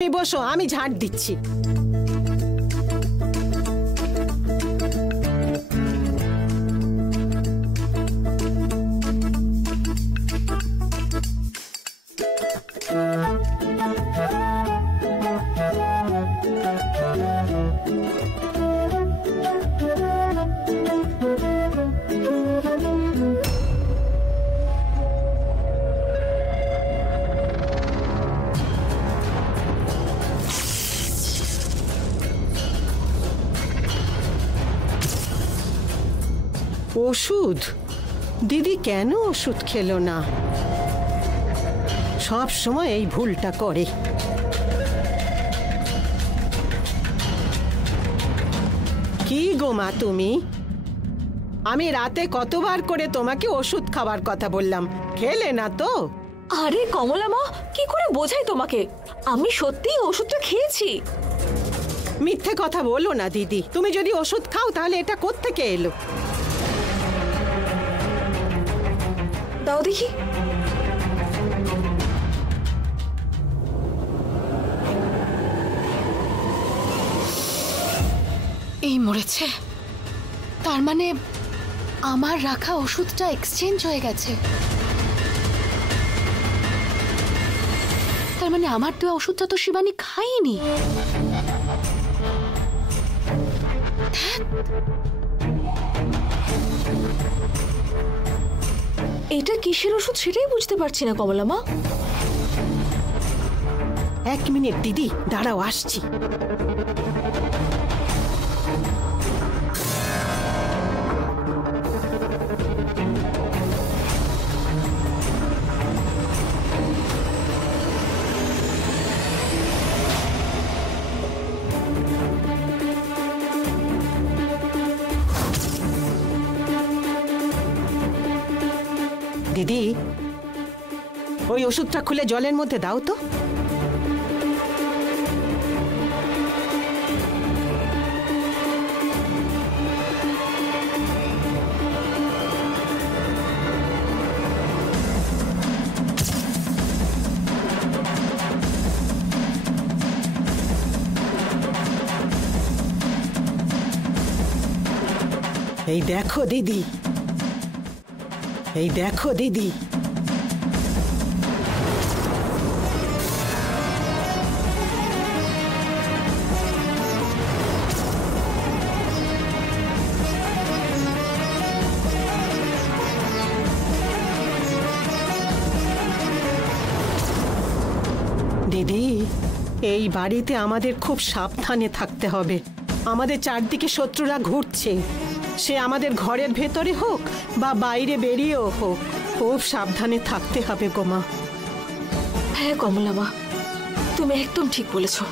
তুমি বসো, আমি ঝাঁট দিচ্ছি। ওষুধ? দিদি কেন ওষুধ খেলো না? সব সময় এই ভুলটা করে। কি গো মা তুমি? আমি রাতে কতবার করে তোমাকে ওষুধ খাবার কথা বললাম, খেলে না তো? আরে কমলা মা, কি করে বোঝাই তোমাকে? আমি সত্যি ওষুধটা খেয়েছি। মিথ্যে কথা বলো না দিদি। তুমি যদি ওষুধ খাও তাহলে এটা কোত্থেকে এলো? দাও দেখি। এই মরেছে, তার মানে আমার রাখা ওষুধটা এক্সচেঞ্জ হয়ে গেছে। তার মানে আমার দেওয়া ওষুধটা তো শিবানী খায়নি। এটা কিসের ওষুধ সেটাই বুঝতে পারছি না কমলা মা। এক মিনিট দিদি, দাঁড়াও, আসছি। দিদি, ওই ওষুধটা খুলে জলের মধ্যে দাও তো। এই দেখো দিদি, এই দেখো দিদি। দিদি, এই বাড়িতে আমাদের খুব সাবধানে থাকতে হবে। আমাদের চারদিকে শত্রুরা ঘুরছে, সে আমাদের ঘরের ভেতরে হোক বা বাইরে বেরিয়েও হোক, খুব সাবধানে থাকতে হবে গো মা। হ্যাঁ কমলা মা, তুমি একদম ঠিক বলেছো।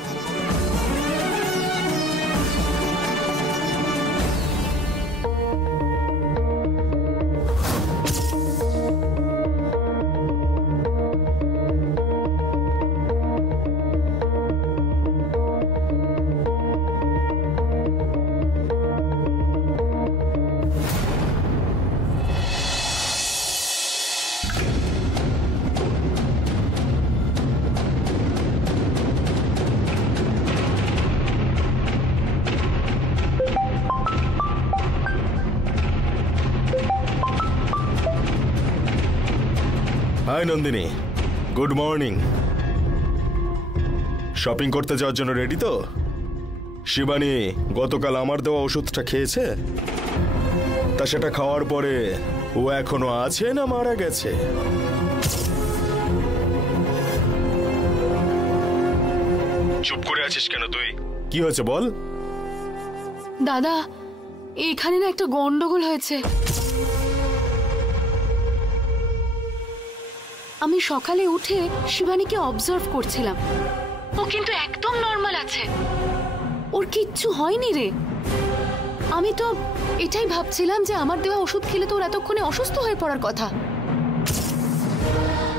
Hi Nandini, good morning. Shopping করতে যাওয়ার জন্য রেডি তো? শিবানী গতকাল আমার দেওয়া ওষুধটা খেয়েছে? তা সেটা খাওয়ার পরে ও এখনো আছে না মারা গেছে? চুপ করে আছিস কেন তুই? কি হয়েছে বল। দাদা, এখানে না একটা গন্ডগোল হয়েছে। আমি সকালে উঠে শিবানীকে অবজার্ভ করছিলাম, ও কিন্তু একদম নর্মাল আছে, ওর কিচ্ছু হয়নি রে। আমি তো এটাই ভাবছিলাম যে আমার দেওয়া ওষুধ খেলে তো ওর এতক্ষণে অসুস্থ হয়ে পড়ার কথা।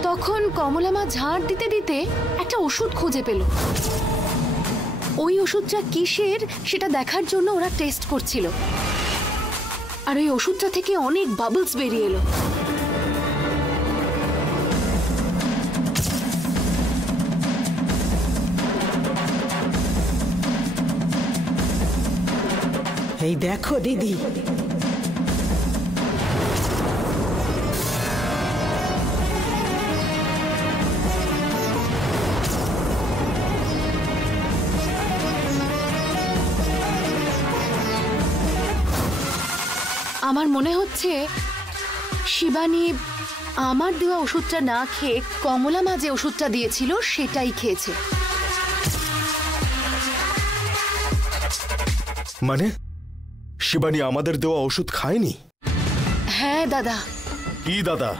তখন কমলা মা ঝাড় দিতে দিতে একটা ওষুধ খুঁজে পেল। ওই ওষুধটা কিসের সেটা দেখার জন্য ওরা টেস্ট করছিল, আর ওই ওষুধটা থেকে অনেক বাবলস বেরিয়ে এলো। এই দেখো দিদি, আমার মনে হচ্ছে শিবানী আমার দেওয়া ওষুধটা না খেয়ে কমলা মা যে ওষুধটা দিয়েছিল সেটাই খেয়েছে। মানে শিবানী আমাদের দেওয়া ওষুধ খায়নি? হ্যাঁ দাদা। কি দাদা,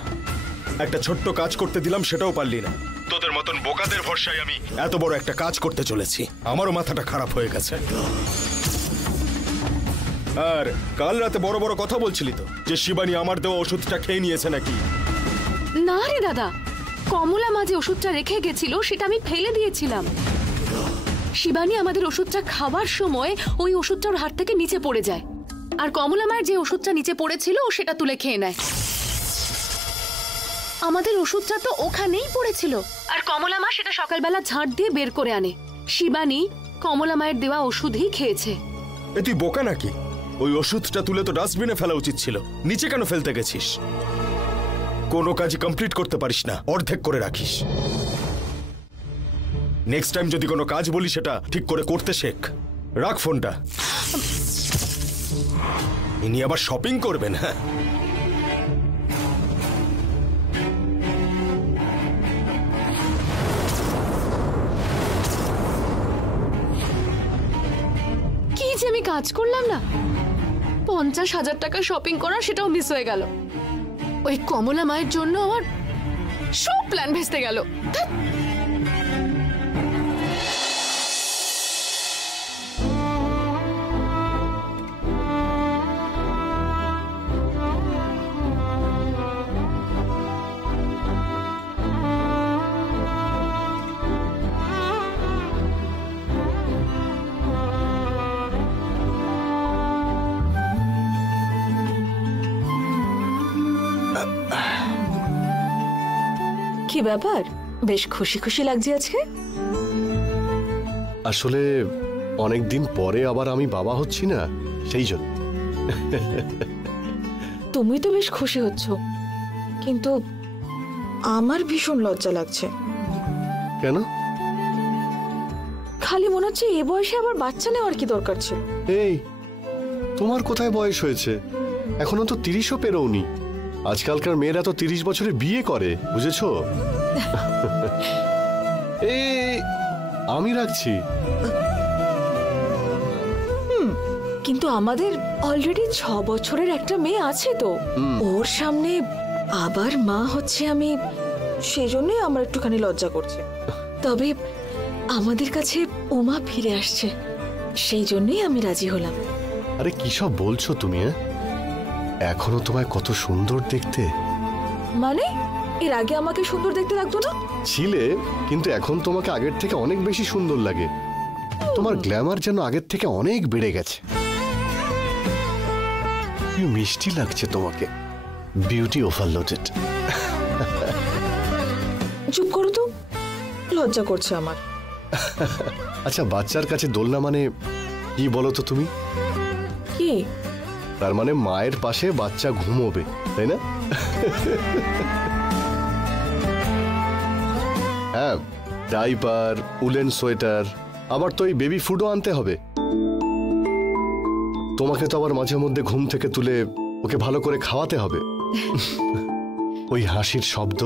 একটা ছোট্ট কাজ করতে দিলাম সেটাও পারলি না। তোদের মতন বোকাদের ভরসায় আমি এত বড় একটা কাজ করতে চলেছি, আমারও মাথাটা খারাপ হয়ে গেছে। আর কাল রাতে বড় বড় কথা বলছিলি তো যে শিবানী আমার দেওয়া ওষুধটা খেয়ে নিয়েছে নাকি? না রে দাদা, কমলা মা যে ওষুধটা রেখে গেছিল সেটা আমি ফেলে দিয়েছিলাম। শিবানী আমাদের ওষুধটা খাওয়ার সময় ওই ওষুধটা ওর হাত থেকে নিচে পড়ে যায়, আর কমলা মায়ের যে ওষুধটা নিচে পড়েছিল ও সেটা তুলে খেয়ে নেয়। আমাদের ওষুধটা তো ওখানেই পড়েছিল, আর কমলা মা সেটা সকালবেলা ঝাঁট দিয়ে বের করে আনে। শিবানী কমলা মায়ের দেওয়া ওষুধই খেয়েছে। এ তুই বোকা নাকি? ওই ওষুধটা তুলে তো ডাস্টবিনে ফেলা উচিত ছিল, নিচে কেন ফেলতে গেছিস? কোনো কাজই কমপ্লিট করতে পারিস না, অর্ধেক করে রাখিস। নেক্সট টাইম যদি কোনো কাজ বলি সেটা ঠিক করে করতে শেখ। রাখ ফোনটা। ইনি আবার শপিং করবেন? হ্যাঁ, কি যে আমি কাজ করলাম না, 50,000 টাকা শপিং করা সেটাও মিস হয়ে গেল। ওই কমলা মায়ের জন্য আমার সব প্ল্যান ভেস্তে গেল। কি ব্যাপার, বেশ খুশি খুশি লাগছে আজকে? আসলে অনেকদিন পরে আবার আমি বাবা হচ্ছি না, সেই জন্য। তুমি তো বেশ খুশি হচ্ছ, কিন্তু আমার ভীষণ লজ্জা লাগছে। কেন? খালি মনে হচ্ছে এ বয়সে আবার বাচ্চা নেওয়ার কি দরকার ছিল। এই, তোমার কোথায় বয়স হয়েছে? এখনো তো 30ও পেরোওনি। আজকালকার মেয়েরা তো 30 বছরে বিয়ে করে, বুঝেছো? এই, আমি রাখছি। কিন্তু আমাদের অলরেডি 6 বছরের একটা মেয়ে আছে তো, ওর সামনে আবার মা হচ্ছে আমি, সেজন্যই আমার একটুখানি লজ্জা করছে। তবে আমাদের কাছে ওমা ফিরে আসছে, সেই জন্যই আমি রাজি হলাম। আরে কি সব বলছো তুমি? এখনো তোমায় কত সুন্দর দেখতে। মানে এর আগে আমাকে সুন্দর দেখতে লাগতো না? ছিলে, কিন্তু এখন তোমাকে আগের থেকে অনেক বেশি সুন্দর লাগে। তোমার গ্ল্যামার যেন আগের থেকে অনেক বেড়ে গেছে। কি মিষ্টি লাগছে তোমাকে, বিউটি ওভারলোডেড। চুপ করো তো, লজ্জা করছে আমার। আচ্ছা, বাচ্চার কাছে দোলনা মানে কি বলো তো তুমি? কি? তার মানে মায়ের পাশে বাচ্চা ঘুমোবে, তাই না? হ্যাঁ, ডাইপার, উলেন সোয়েটার, আবার তো এই বেবি ফুডও আনতে হবে। তোমাকে তো আবার মাঝে মধ্যে ঘুম থেকে তুলে ওকে ভালো করে খাওয়াতে হবে। ওই হাসির শব্দ,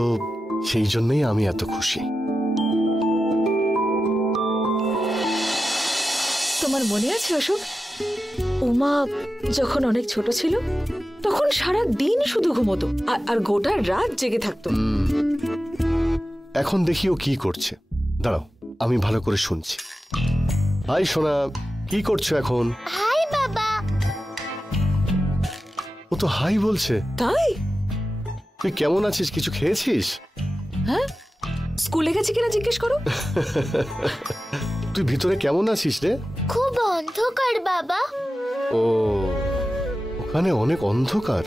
সেই জন্যই আমি এত খুশি। তোমার মনে আছে অশোক, উমা যখন অনেক ছোট ছিল তখন সারা দিন শুধু ঘুমোতো আর গোটা রাত জেগে থাকতো। এখন দেখি ও কি করছে, দাঁড়াও আমি ভালো করে শুনছি। হাই সোনা, কি করছো এখন? হাই বাবা। ও তো হাই বলছে। তাই? তুই কেমন আছিস? কিছু খেয়েছিস? হ্যাঁ, স্কুলে গেছে কিনা জিজ্ঞেস করো। তুই ভিতরে কেমন আছিস রে? খুব অন্ধকার বাবা। ও, ওখানে অনেক অন্ধকার।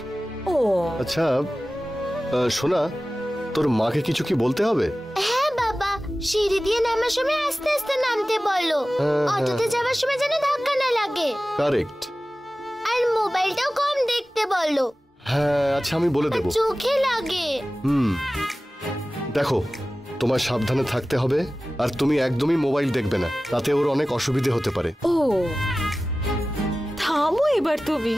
ও আচ্ছা সোনা, তোর মাকে কিছু কি বলতে হবে? হ্যাঁ বাবা, সিঁড়ি দিয়ে নামার সময় আস্তে আস্তে নামতে বলো, হ্যাঁ, অটোতে যাওয়ার সময় যেন ধাক্কা না লাগে। কারেক্ট। মোবাইলটাও কম দেখতে বলো। হ্যাঁ আচ্ছা, আমি বলে দেবো। চোখে লাগে। দেখো, তোমার সাবধানে থাকতে হবে, আর তুমি একদমই মোবাইল দেখবে না, তাতে ওর অনেক অসুবিধে হতে পারে। ও থামো এবার তুমি।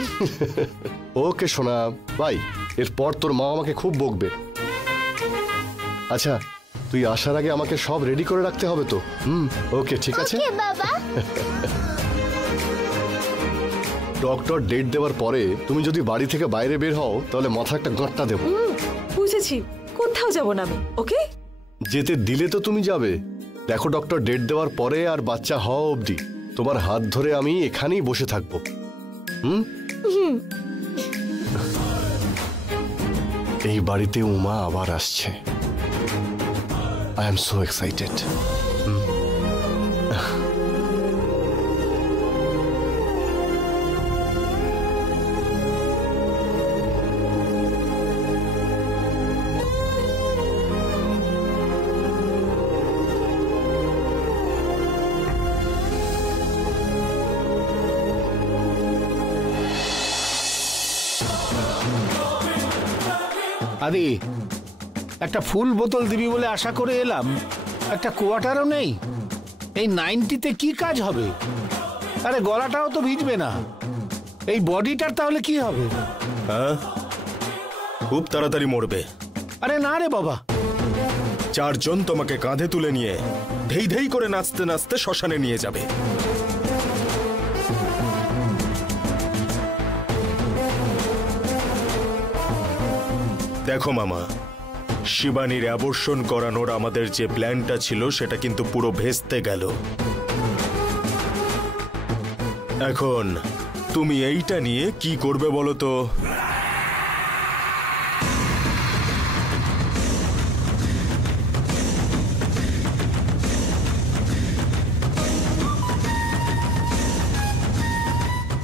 ওকে সোনা বাই, এরপর তোর মা আমাকে খুব বকবে। আচ্ছা, তুই আসার আগে আমাকে সব রেডি করে রাখতে হবে তো। ওকে ঠিক আছে বাবা। ডক্টর ডেট দেওয়ার পরে তুমি যদি বাড়ি থেকে বাইরে বের হও তাহলে মাথা একটা গাঁটটা দেবো। বুঝেছি, কোথাও যাব না আমি। ওকে, যেতে দিলে তো তুমি যাবে। দেখো, ডক্টর ডেট দেওয়ার পরে আর বাচ্চা হওয়া অবধি তোমার হাত ধরে আমি এখানেই বসে থাকবো। এই বাড়িতে উমা আবার আসছে। I am so excited. আদি, একটা ফুল বোতল দিবি বলে আশা করে এলাম, একটা কোয়ার্টারও নেই। এই 90-তে কি কাজ হবে? আরে গলাটাও তো ভিজবে না, এই বডিটার তাহলে কি হবে? হ্যাঁ, খুব তাড়াতাড়ি মরবে। আরে না রে বাবা, 4 জন তোমাকে কাঁধে তুলে নিয়ে ধেই ধেই করে নাচতে নাচতে শ্মশানে নিয়ে যাবে। দেখো মামা, শিবানীর অ্যাবর্শন করানোর আমাদের যে প্ল্যানটা ছিল সেটা কিন্তু পুরো ভেস্তে গেল। এখন তুমি এইটা নিয়ে কি করবে বলো তো?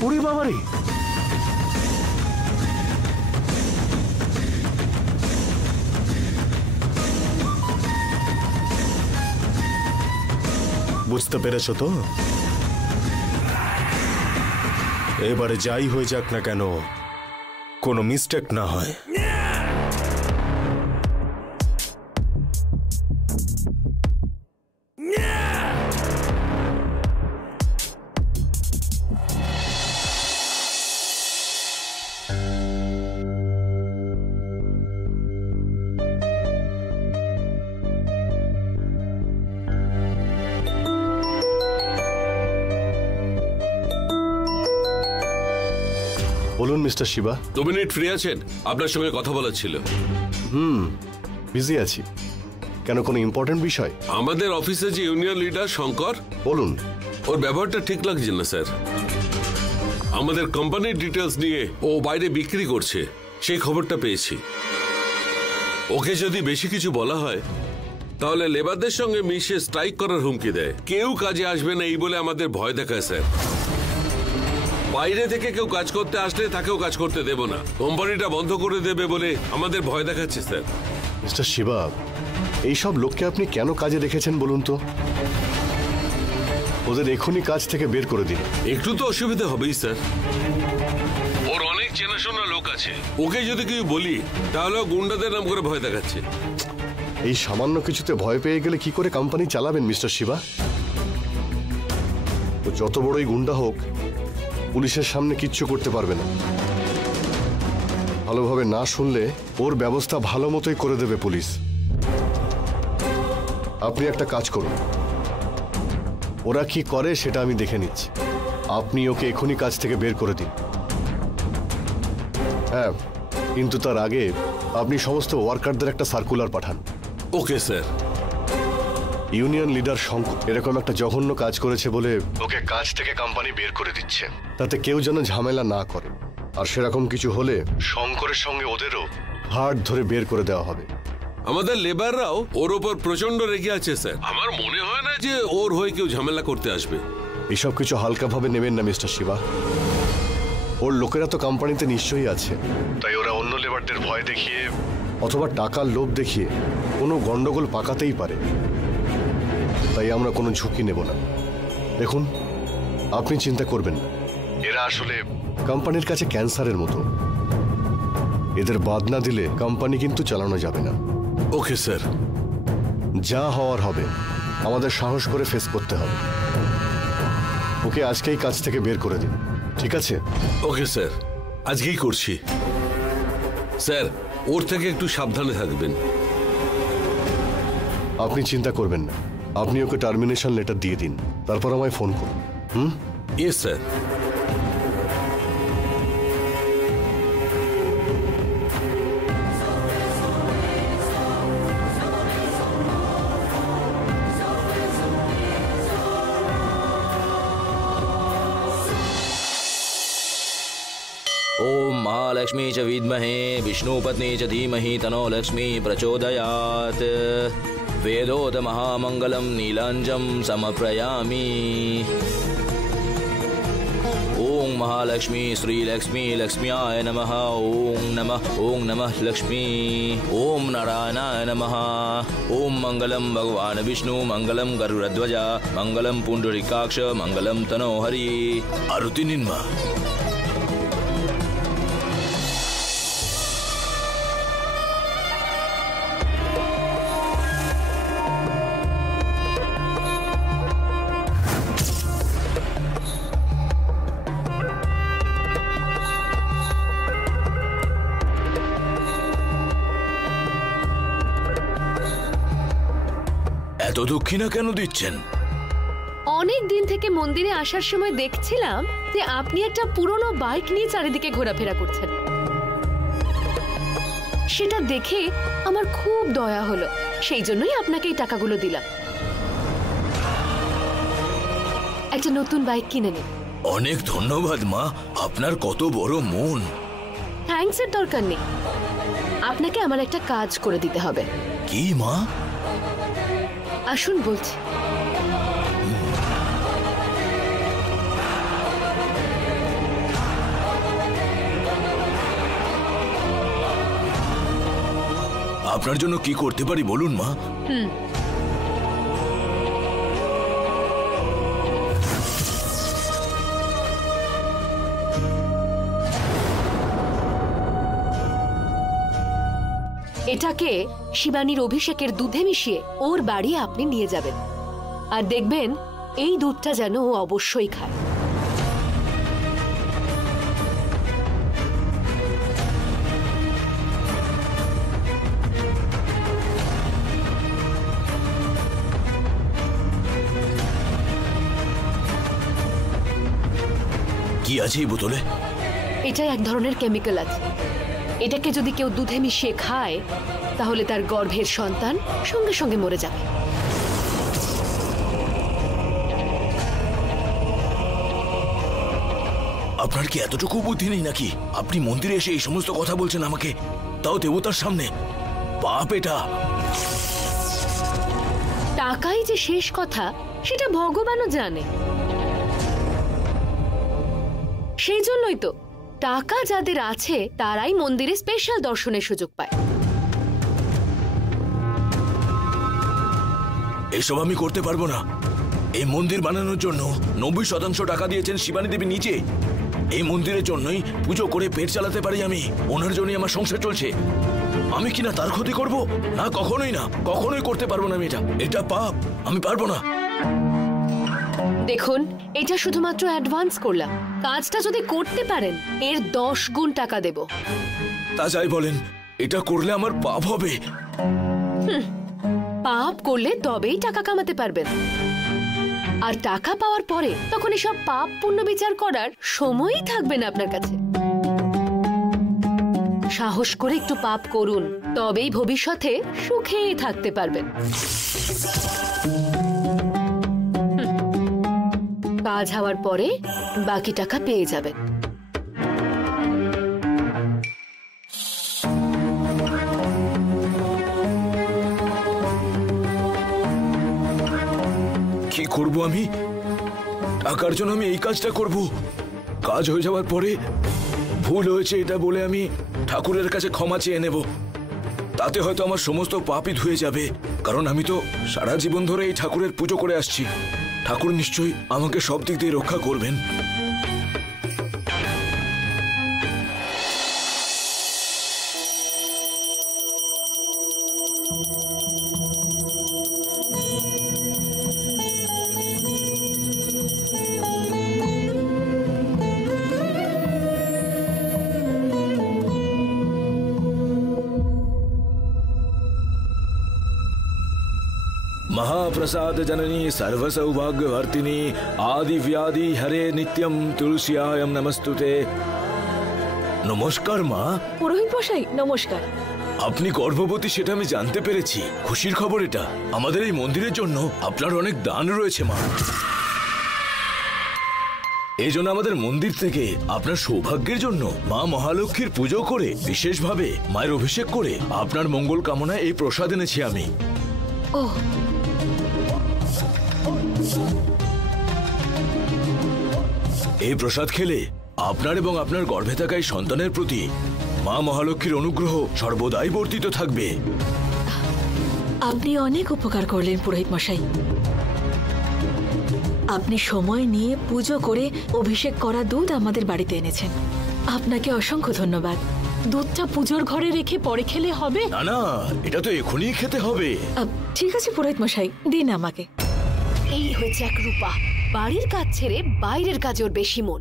ওরে বাবারে, বুঝতে পেরেছো তো? এবারে যাই হয়ে যাক না কেন, কোনো মিস্টেক না হয়। বলুন মিস্টার শিবা। 2 মিনিট ফ্রি আছেন? আপনার সঙ্গে কথা বলার ছিল। বিজি আছি। কেন, কোনো ইম্পর্টেন্ট বিষয়? আমাদের অফিসে যে ইউনিয়ন লিডার শঙ্কর, বলুন। ওর ব্যবহারটা ঠিক লাগছে না স্যার। আমাদের কোম্পানির ডিটেলস নিয়ে ও বাইরে বিক্রি করছে, সেই খবরটা পেয়েছি। ওকে যদি বেশি কিছু বলা হয় তাহলে লেবারদের সঙ্গে মিশে স্ট্রাইক করার হুমকি দেয়। কেউ কাজে আসবে না এই বলে আমাদের ভয় দেখায় স্যার। বাইরে থেকে কেউ কাজ করতে আসলে তাকেও কাজ করতে দেব না, কোম্পানিটা বন্ধ করে দেবে বলে আমাদের ভয় দেখাচ্ছে স্যার। মিস্টার শিবা, এইসব লোককে আপনি কেন কাজে রেখেছেন বলুন তো? ওদের এখনই কাজ থেকে বের করে দিন। একটু তো অসুবিধা হবেই স্যার, ওর অনেক চেনাশোনা লোক আছে। ওকে যদি কেউ বলি তাহলে গুন্ডাদের নাম করে ভয় দেখাচ্ছে। এই সামান্য কিছুতে ভয় পেয়ে গেলে কি করে কোম্পানি চালাবেন মিস্টার শিবা? ও যত বড়ই গুন্ডা হোক, পুলিশের সামনে কিচ্ছু করতে পারবে না। ভালোভাবে না শুনলে ওর ব্যবস্থা ভালো মতোই করে দেবে পুলিশ। আপনি একটা কাজ করুন, ওরা কি করে সেটা আমি দেখে নিচ্ছি। আপনি ওকে এখনই কাজ থেকে বের করে দিন। হ্যাঁ, কিন্তু তার আগে আপনি সমস্ত ওয়ার্কারদের একটা সার্কুলার পাঠান। Okay sir. Union leader Shankar এরকম একটা জঘন্য কাজ করেছে বলে ওকে কাজ থেকে কোম্পানি বের করে দিচ্ছে, তাতে কেউ যেন ঝামেলা না করে। আর সেরকম কিছু হলে শঙ্করের সঙ্গে ওদেরও হাড় ধরে বের করে দেওয়া হবে। আমাদের লেবাররাও ওর ওপর প্রচন্ড রেগে আছে স্যার। আমার মনে হয় না যে ওর হয়ে কেউ ঝামেলা করতে আসবে। এসব কিছু হালকাভাবে নেবেন না মিস্টার শিবা। ওর লোকেরা তো কোম্পানিতে নিশ্চয়ই আছে, তাই ওরা অন্য লেবারদের ভয় দেখিয়ে অথবা টাকার লোভ দেখিয়ে কোনো গন্ডগোল পাকাতেই পারে। তাই আমরা কোনো ঝুঁকি নেব না। দেখুন, আপনি চিন্তা করবেন না, এরা আসলে কোম্পানির কাছে ক্যান্সারের মতো। এদের বাদ না দিলে কোম্পানি কিন্তু চালানো যাবে না। Okay sir. যা হওয়ার হবে, আমাদের সাহস করে ফেস করতে হবে। ওকে আজকেই কাজ থেকে বের করে দিন, ঠিক আছে? ওকে স্যার, আজকেই করছি। স্যার, ওর থেকে একটু সাবধানে থাকবেন। আপনি চিন্তা করবেন না, আপনি ওকে টার্মিনেশন লেটার দিয়ে দিন, তারপর আমায় ফোন করুন। Yes sir. ओम महालक्ष्मी च विद्महे विष्णुपत्नी च धीमहि तनो लक्ष्मी प्रचोदयात्। वेदोत महामंगलम नीलांजम समप्रयामि। ओम महालक्ष्मी श्रीलक्ष्मी लक्ष्म्याय नमः। ओम नमः लक्ष्मी। ओम नारायणाय नमः। ओम मंगलम भगवान विष्णु मंगलम गरुड़ध्वजा मंगलम पुंडरीकाक्ष मंगलम तनोहरि। आरती निन्मा। এত দক্ষিণা কেন দিচ্ছেন? অনেক দিন থেকে মন্দিরে আসার সময় দেখছিলাম যে আপনি একটা পুরনো বাইক নিয়ে চারিদিকে ঘোরাফেরা করছেন। সেটা দেখে আমার খুব দয়া হলো, সেই জন্যই আপনাকে এই টাকাগুলো দিলাম। একটা নতুন বাইক কিনে নিন। অনেক ধন্যবাদ মা, আপনার কত বড় মন। থ্যাঙ্কস এর দরকার নেই, আপনাকে আমার একটা কাজ করে দিতে হবে। কি মা? আসুন বলছি। আপনার জন্য কি করতে পারি বলুন মা। এটাকে শিবানীর অভিষেকের দুধে মিশিয়ে ওর বাড়ি আপনি নিয়ে যাবেন, আর দেখবেন এই দুধটা যেন ও অবশ্যই খায়। কি আছে এই বোতলে? এটা এক ধরনের কেমিক্যাল আছে, এটাকে যদি কেউ দুধে মিশিয়ে খায় তাহলে তার গর্ভের সন্তান সঙ্গে সঙ্গে মরে যাবে। আপনার কি এতটুকু বুদ্ধি নেই নাকি? আপনি মন্দিরে এসে এই সমস্ত কথা বলছেন আমাকে, তাও দেবতার সামনে। পাপ এটা। টাকাই যে শেষ কথা সেটা ভগবানও জানে, সেই জন্যই তো টাকা যাদের আছে তারাই মন্দিরে স্পেশাল দর্শনের সুযোগ পায়। এসব আমি করতে পারবো না। এই মন্দির বানানোর জন্য 90% টাকা দিয়েছেন শিবানী দেবী নিজে। এই মন্দিরের জন্যই পুজো করে পেট চালাতে পারি আমি, ওনার জন্যই আমার সংসার চলছে। আমি কিনা তার ক্ষতি করব? না, কখনোই না, কখনোই করতে পারবো না আমি। এটা পাপ, আমি পারবো না। দেখুন, এটা শুধুমাত্র অ্যাডভান্স করলাম, কাজটা যদি করতে পারেন এর 10 গুণ টাকা দেব। তা যাই বলেন, এটা করলে আমার পাপ হবে। পাপ করলে তবেই টাকা কামাতে পারবেন, আর টাকা পাওয়ার পরে তখন এসব পাপ পুণ্য বিচার করার সময়ই থাকবে না আপনার কাছে। সাহস করে একটু পাপ করুন, তবেই ভবিষ্যতে সুখে থাকতে পারবেন। কাজ হওয়ার পরে বাকি টাকা পেয়ে যাবেন। কি করব আমি? টাকার জন্য আমি এই কাজটা করব? কাজ হয়ে যাওয়ার পরে ভুল হয়েছে এটা বলে আমি ঠাকুরের কাছে ক্ষমা চেয়ে নেব, তাতে হয়তো আমার সমস্ত পাপই ধুয়ে যাবে। কারণ আমি তো সারা জীবন ধরে এই ঠাকুরের পুজো করে আসছি। ঠাকুর নিশ্চয়ই আমাকে সব দিক দিয়ে রক্ষা করবেন। प्रसाद जननी सर्व सौभाग्य वर्तिनी आदि व्याधि हरे नित्यम तुलसियायम नमस्तुते। নমস্কার মা। পুরোহিত মশাই নমস্কার। আপনি গর্ভবতী সেটা আমি জানতে পেরেছি, খুশির খবর এটা। আমাদের এই মন্দিরের জন্য আপনার অনেক দান রয়েছে মা। এই জন্য আমাদের মন্দির থেকে আপনার সৌভাগ্যের জন্য মা মহালক্ষ্মীর পুজো করে বিশেষভাবে মায়ের অভিষেক করে আপনার মঙ্গল কামনায় এই প্রসাদ এনেছি আমি। ও এই প্রসাদ খেলে আপনার এবং আপনার গর্ভে থাকা এই সন্তানের প্রতি মা মহালক্ষ্মীর অনুগ্রহ সর্বদাই বর্তিত থাকবে। আপনি অনেক উপকার করলেন পুরোহিত মশাই। আপনি সময় নিয়ে পুজো করে অভিষেক করা দুধ আমাদের বাড়িতে এনেছেন, আপনাকে অসংখ্য ধন্যবাদ। দুধটা পুজোর ঘরে রেখে পরে খেলে হবে? না না, এটা তো এখনই খেতে হবে। ঠিক আছে পুরোহিত মশাই, দিন আমাকে। এই হয়েছে এক রূপা, বাড়ির কাজ ছেড়ে বাইরের কাজে ওর বেশি মন।